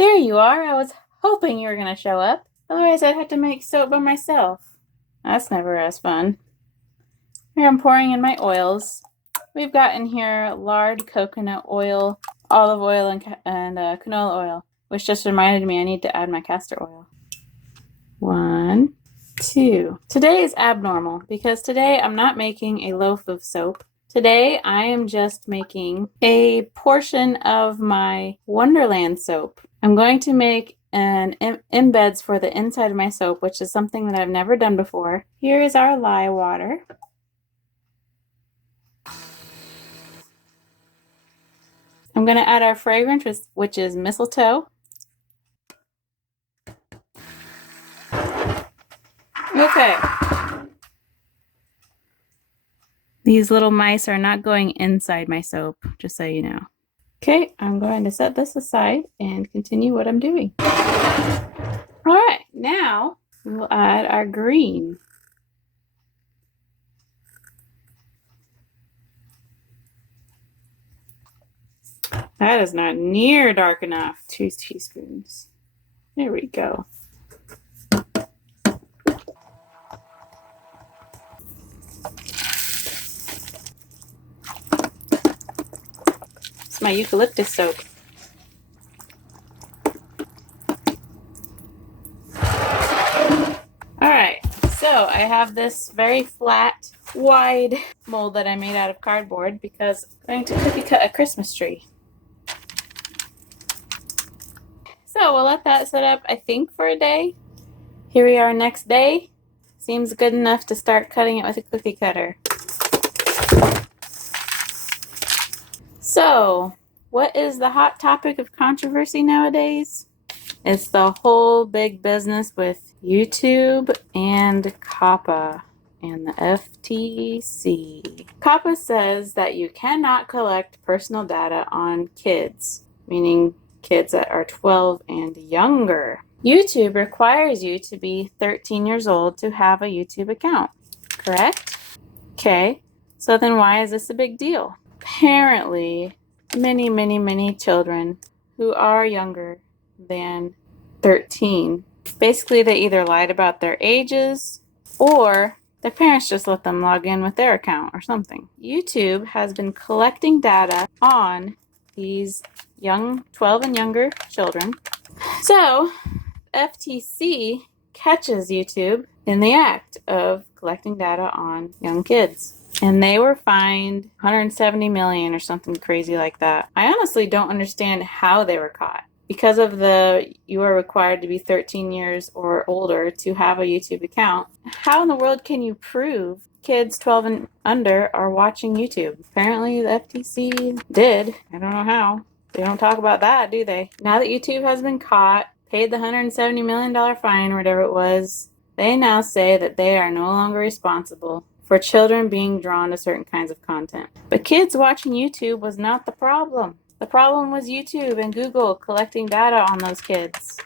There you are. I was hoping you were going to show up. Otherwise, I'd have to make soap by myself. That's never as fun. Here I'm pouring in my oils. We've got in here lard, coconut oil, olive oil, and canola oil, which just reminded me I need to add my castor oil. 1, 2. Today is abnormal because today I'm not making a loaf of soap. Today I am just making a portion of my Wonderland soap. I'm going to make an embeds for the inside of my soap, which is something that I've never done before. Here is our lye water. I'm going to add our fragrance, which is mistletoe. Okay. These little mice are not going inside my soap, just so you know. Okay, I'm going to set this aside and continue what I'm doing. All right, now we'll add our green. That is not near dark enough. 2 teaspoons. There we go. It's my eucalyptus soap. Alright, so I have this very flat, wide mold that I made out of cardboard because I'm going to cookie cut a Christmas tree. So we'll let that set up, I think, for a day. Here we are next day. Seems good enough to start cutting it with a cookie cutter. So, what is the hot topic of controversy nowadays? It's the whole big business with YouTube and COPPA and the FTC. COPPA says that you cannot collect personal data on kids, meaning kids that are 12 and younger. YouTube requires you to be 13 years old to have a YouTube account, correct? Okay, so then why is this a big deal? Apparently, many children who are younger than 13, basically they either lied about their ages or their parents just let them log in with their account or something. YouTube has been collecting data on these young 12 and younger children. So, FTC catches YouTube in the act of collecting data on young kids. And they were fined $170 million or something crazy like that. I honestly don't understand how they were caught. Because of you are required to be 13 years or older to have a YouTube account. How in the world can you prove kids 12 and under are watching YouTube? Apparently the FTC did. I don't know how. They don't talk about that, do they? Now that YouTube has been caught, paid the $170 million fine or whatever it was, they now say that they are no longer responsible for children being drawn to certain kinds of content. But kids watching YouTube was not the problem. The problem was YouTube and Google collecting data on those kids.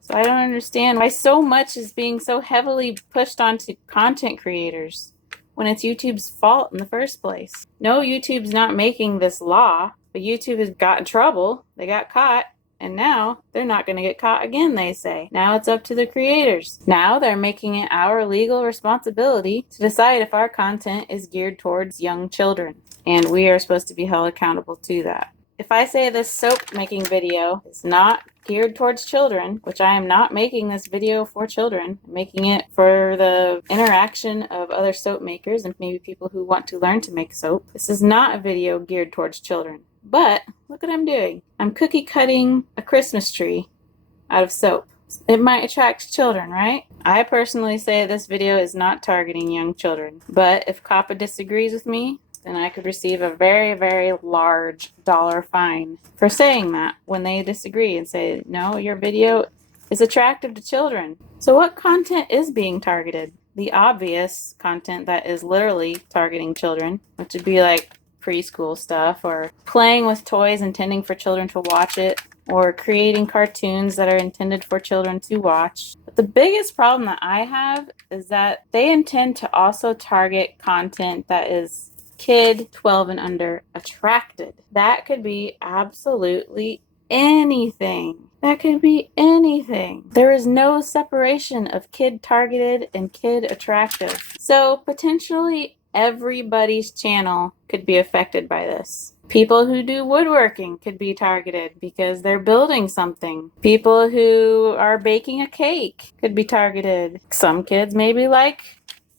So I don't understand why so much is being so heavily pushed onto content creators when it's YouTube's fault in the first place. No, YouTube's not making this law, but YouTube has got in trouble. They got caught. And now they're not going to get caught again, they say. Now it's up to the creators. Now they're making it our legal responsibility to decide if our content is geared towards young children. And we are supposed to be held accountable to that. If I say this soap making video is not geared towards children, which I am not making this video for children, I'm making it for the interaction of other soap makers and maybe people who want to learn to make soap. This is not a video geared towards children. But look what I'm doing. I'm cookie cutting a Christmas tree out of soap. It might attract children, right? I personally say this video is not targeting young children. But if COPPA disagrees with me, then I could receive a very large dollar fine for saying that when they disagree and say, no, your video is attractive to children. So what content is being targeted? The obvious content that is literally targeting children, which would be like preschool stuff or playing with toys intending for children to watch it or creating cartoons that are intended for children to watch. But the biggest problem that I have is that they intend to also target content that is kid 12 and under attracted. That could be absolutely anything. That could be anything. There is no separation of kid targeted and kid attractive. So potentially everybody's channel could be affected by this. People who do woodworking could be targeted because they're building something. People who are baking a cake could be targeted. Some kids maybe like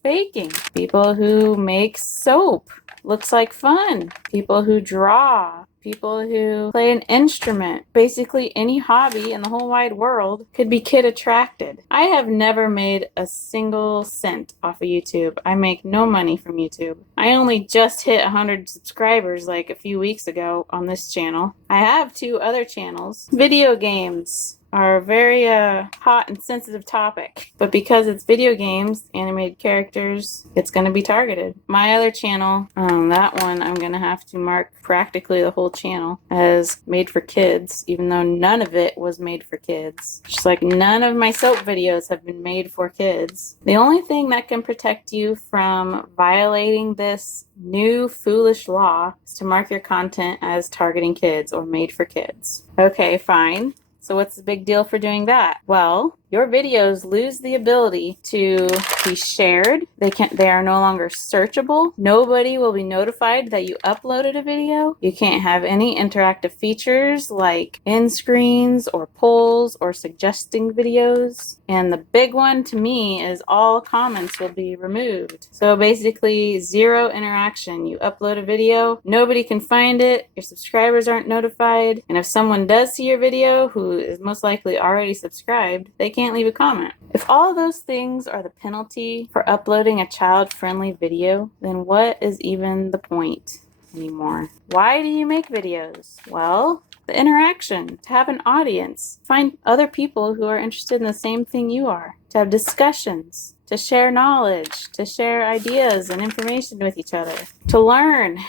baking. People who make soap. Looks like fun. People who draw. People who play an instrument. Basically any hobby in the whole wide world could be kid attracted. I have never made a single cent off of YouTube. I make no money from YouTube. I only just hit 100 subscribers like a few weeks ago on this channel. I have 2 other channels. Video games are a very hot and sensitive topic, but because it's video games, animated characters, it's going to be targeted. My other channel, that one I'm going to have to mark practically the whole channel as made for kids, even though none of it was made for kids. Just like none of my soap videos have been made for kids. The only thing that can protect you from violating this new foolish law is to mark your content as targeting kids or made for kids. Okay, fine. So what's the big deal for doing that? Well, your videos lose the ability to be shared. They are no longer searchable. Nobody will be notified that you uploaded a video. You can't have any interactive features like end screens or polls or suggesting videos. And the big one to me is all comments will be removed. So basically 0 interaction. You upload a video, nobody can find it, your subscribers aren't notified, and if someone does see your video who is most likely already subscribed, they can't leave a comment. If all those things are the penalty for uploading a child-friendly video, then what is even the point anymore? Why do you make videos? Well, the interaction, to have an audience, find other people who are interested in the same thing you are, to have discussions, to share knowledge, to share ideas and information with each other, to learn.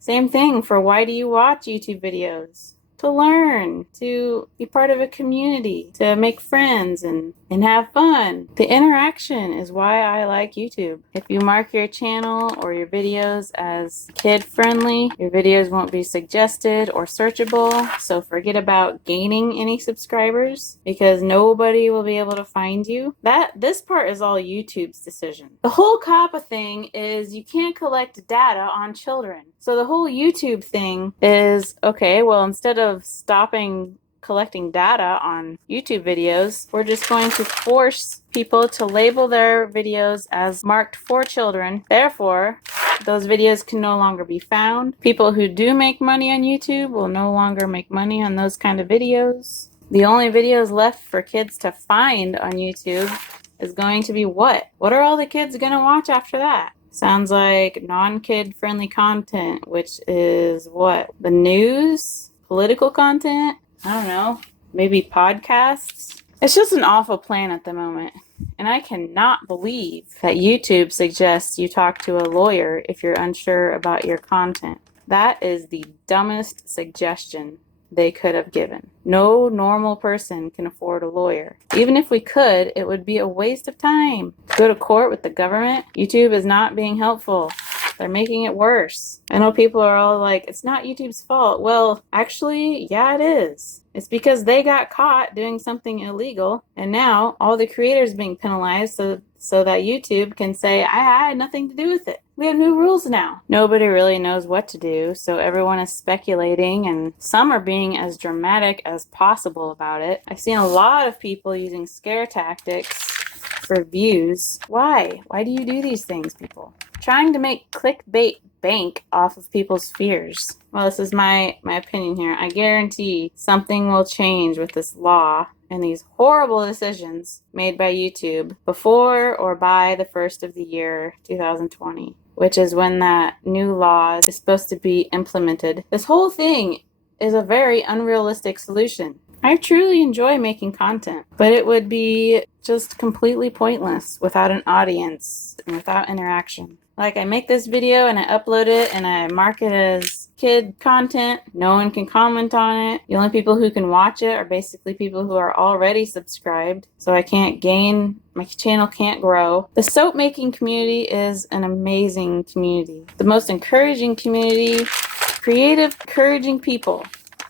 Same thing for why do you watch YouTube videos? To learn, to be part of a community, to make friends and have fun. The interaction is why I like YouTube. If you mark your channel or your videos as kid-friendly, your videos won't be suggested or searchable, so forget about gaining any subscribers because nobody will be able to find you. This part is all YouTube's decision. The whole COPPA thing is you can't collect data on children. So the whole YouTube thing is, okay, well, instead of stopping collecting data on YouTube videos, we're just going to force people to label their videos as marked for children. Therefore, those videos can no longer be found. People who do make money on YouTube will no longer make money on those kind of videos. The only videos left for kids to find on YouTube is going to be what? What are all the kids going to watch after that? Sounds like non-kid friendly content, which is what? The news? Political content? I don't know. Maybe podcasts? It's just an awful plan at the moment. And I cannot believe that YouTube suggests you talk to a lawyer if you're unsure about your content. That is the dumbest suggestion they could have given. No normal person can afford a lawyer. Even if we could, it would be a waste of time. Go to court with the government. YouTube is not being helpful. They're making it worse. I know people are all like, it's not YouTube's fault. Well, actually, yeah, it is. It's because they got caught doing something illegal, and now all the creators being penalized so that YouTube can say, I had nothing to do with it. We have new rules now. Nobody really knows what to do, so everyone is speculating, and some are being as dramatic as possible about it. I've seen a lot of people using scare tactics for views. Why? Why do you do these things, people? Trying to make clickbait bank off of people's fears. Well, this is my opinion here. I guarantee something will change with this law and these horrible decisions made by YouTube before or by the first of the year 2020, which is when that new law is supposed to be implemented. This whole thing is a very unrealistic solution. I truly enjoy making content, but it would be just completely pointless without an audience and without interaction. Like, I make this video and I upload it and I mark it as kid content. No one can comment on it. The only people who can watch it are basically people who are already subscribed. So I can't gain, my channel can't grow. The soap making community is an amazing community. The most encouraging community, creative, encouraging people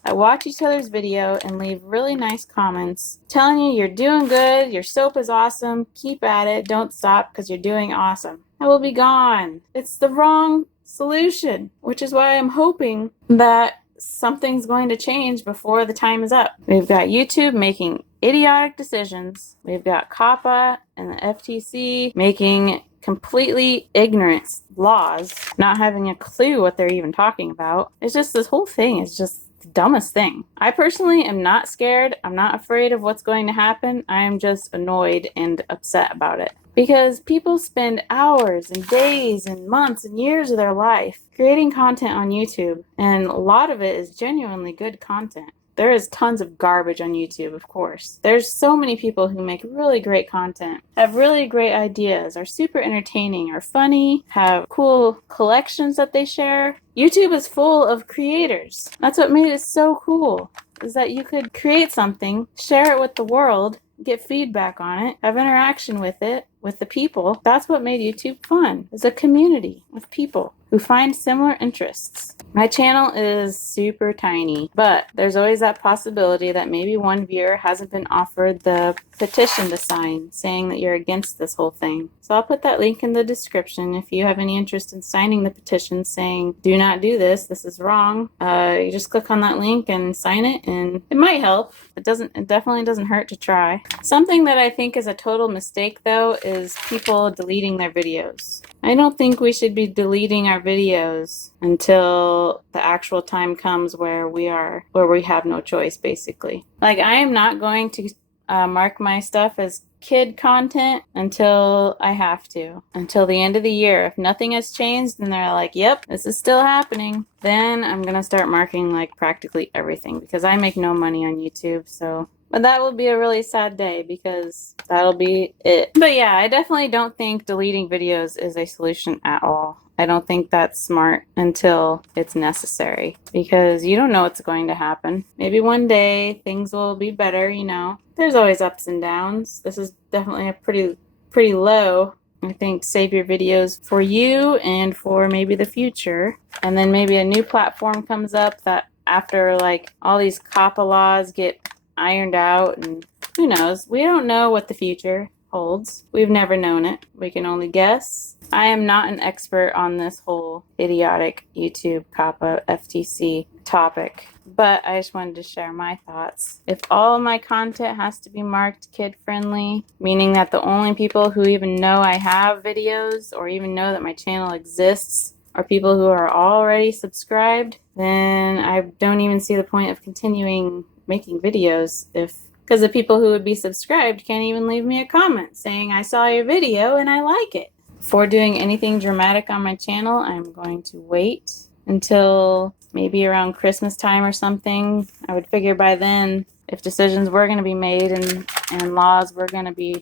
that watch each other's video and leave really nice comments telling you you're doing good, your soap is awesome, keep at it, don't stop because you're doing awesome. I will be gone. It's the wrong solution, which is why I'm hoping that something's going to change before the time is up. We've got YouTube making idiotic decisions. We've got COPPA and the FTC making completely ignorant laws, not having a clue what they're even talking about. It's just, this whole thing is just the dumbest thing. I personally am not scared. I'm not afraid of what's going to happen. I am just annoyed and upset about it. Because people spend hours and days and months and years of their life creating content on YouTube, and a lot of it is genuinely good content. There is tons of garbage on YouTube, of course. There's so many people who make really great content, have really great ideas, are super entertaining, are funny, have cool collections that they share. YouTube is full of creators. That's what made it so cool, is that you could create something, share it with the world, get feedback on it, have interaction with it, with the people. That's what made YouTube fun. It's a community of people who find similar interests. My channel is super tiny, but there's always that possibility that maybe one viewer hasn't been offered the petition to sign saying that you're against this whole thing. So I'll put that link in the description if you have any interest in signing the petition saying, do not do this, this is wrong. You just click on that link and sign it, and it might help. It definitely doesn't hurt to try. Something that I think is a total mistake though is people deleting their videos. I don't think we should be deleting our videos until the actual time comes where we have no choice, basically. Like, I am not going to mark my stuff as kid content until I have to, until the end of the year. If nothing has changed and they're like, yep, this is still happening, then I'm gonna start marking like practically everything, because I make no money on YouTube. So, but that will be a really sad day because that'll be it. But yeah, I definitely don't think deleting videos is a solution at all. I don't think that's smart until it's necessary, because you don't know what's going to happen. Maybe one day things will be better, you know. There's always ups and downs. This is definitely a pretty low. I think save your videos for you and for maybe the future. And then maybe a new platform comes up that after like all these COPPA laws get ironed out, and who knows? We don't know what the future holds. We've never known it. We can only guess. I am not an expert on this whole idiotic YouTube COPPA FTC topic, but I just wanted to share my thoughts. If all my content has to be marked kid-friendly, meaning that the only people who even know I have videos or even know that my channel exists are people who are already subscribed, then I don't even see the point of continuing making videos, because the people who would be subscribed can't even leave me a comment saying I saw your video and I like it. Before doing anything dramatic on my channel, I'm going to wait until maybe around Christmas time or something. I would figure by then if decisions were going to be made and laws were going to be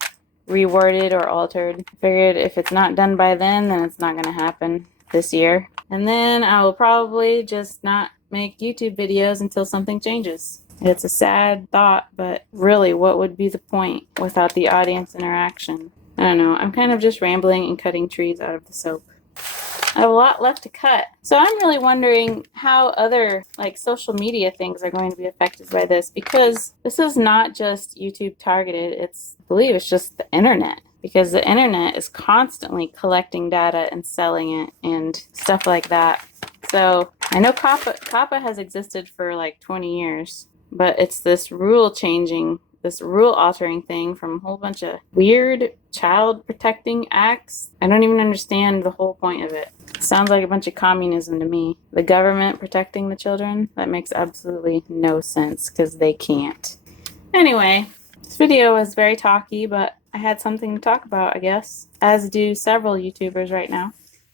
reworded or altered. I figured if it's not done by then it's not going to happen this year. And then I will probably just not make YouTube videos until something changes. It's a sad thought, but really, what would be the point without the audience interaction? I don't know. I'm kind of just rambling and cutting trees out of the soap. I have a lot left to cut. So I'm really wondering how other like social media things are going to be affected by this, because this is not just YouTube targeted. I believe it's just the internet, because the internet is constantly collecting data and selling it and stuff like that. So I know COPPA has existed for like 20 years, but it's this rule altering thing from a whole bunch of weird child protecting acts. I don't even understand the whole point of it. It sounds like a bunch of communism to me. The government protecting the children? That makes absolutely no sense, because they can't. Anyway, this video was very talky, but I had something to talk about, I guess, as do several YouTubers right now.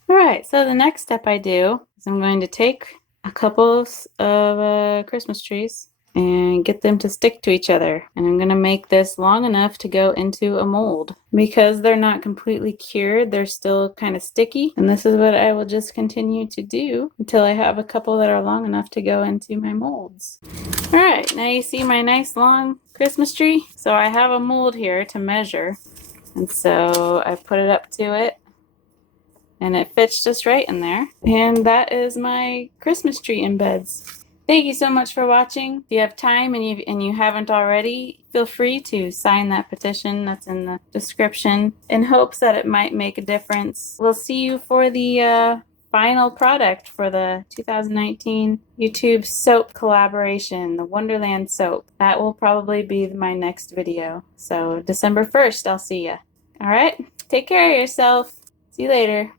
Alright, so the next step I do is I'm going to take a couple of Christmas trees and get them to stick to each other. And I'm going to make this long enough to go into a mold. Because they're not completely cured, they're still kind of sticky. And this is what I will just continue to do until I have a couple that are long enough to go into my molds. Alright, now you see my nice long Christmas tree? So I have a mold here to measure. And so I put it up to it. And it fits just right in there. And that is my Christmas tree embeds. Thank you so much for watching. If you have time and you haven't already, feel free to sign that petition that's in the description in hopes that it might make a difference. We'll see you for the final product for the 2019 YouTube soap collaboration, the Wonderland soap. That will probably be my next video. So December 1st, I'll see ya. All right, take care of yourself. See you later.